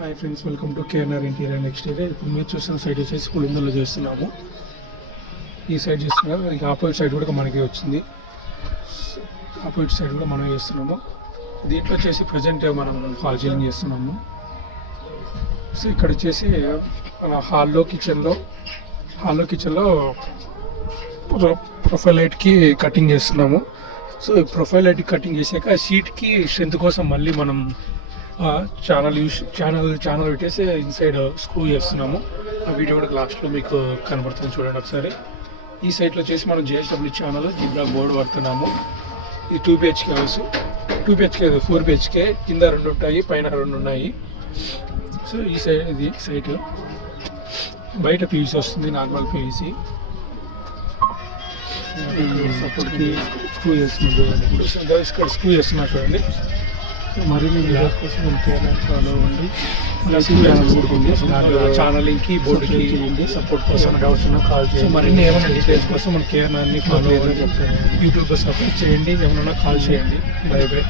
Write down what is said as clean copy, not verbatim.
Hi friends, welcome to KNR interior and exterior. ఇప్పుడు మీరు చూస్తున్న సైడ్ వచ్చేసి పులిందల్లో చేస్తున్నాము. ఈ సైడ్ చేస్తున్నాము, ఇక ఆపోజిట్ సైడ్ కూడా మనకి వచ్చింది. ఆపోజిట్ సైడ్ కూడా మనం చేస్తున్నాము. దీంట్లో వచ్చేసి ప్రజెంట్ మనం ఫాల్ సీలింగ్ చేస్తున్నాము. సో ఇక్కడ వచ్చేసి మన హాల్లో కిచెన్లో ప్రొఫైల్ లైట్కి కటింగ్ చేస్తున్నాము. సో ప్రొఫైల్ లైట్ కటింగ్ చేసాక షీట్కి స్ట్రెంత్ కోసం మళ్ళీ మనం ఛానల్ పెట్టేసి ఇన్సైడ్ స్క్రూ చేస్తున్నాము. ఆ వీడియో కూడా లాస్ట్లో మీకు కనబడుతుంది, చూడండి ఒకసారి. ఈ సైడ్లో వచ్చేసి మనం JSW ఛానల్ జిబ్లాక్ బోర్డు వాడుతున్నాము. ఇది 2 BHK హౌస్, 2 BHK 4 BHK, కింద 2 ఉంటాయి, పైన 2 ఉన్నాయి. సో ఈ సైడ్ ఇది సైట్ బయట PVC వస్తుంది, నార్మల్ PVC. సపోర్ట్కి స్క్రూ చేస్తున్నారు, ఇక్కడ స్క్రూ చేస్తున్నారు చూడండి. మరిన్ని వీడియోస్ కోసం మనం కేఎన్ఆర్ ఫాలో అవ్వండి. ఛానల్కి బోర్డుకి సపోర్ట్ కోసం డౌట్స్ ఉన్నా కాల్ చేయండి. మరిన్ని ఏమైనా డీటెయిల్స్ కోసం మన కేఎన్ఆర్ని ఫాలో అవ్వండి. యూట్యూబ్లో సపోర్ట్ చేయండి, ఏమైనా కాల్ చేయండి. By by.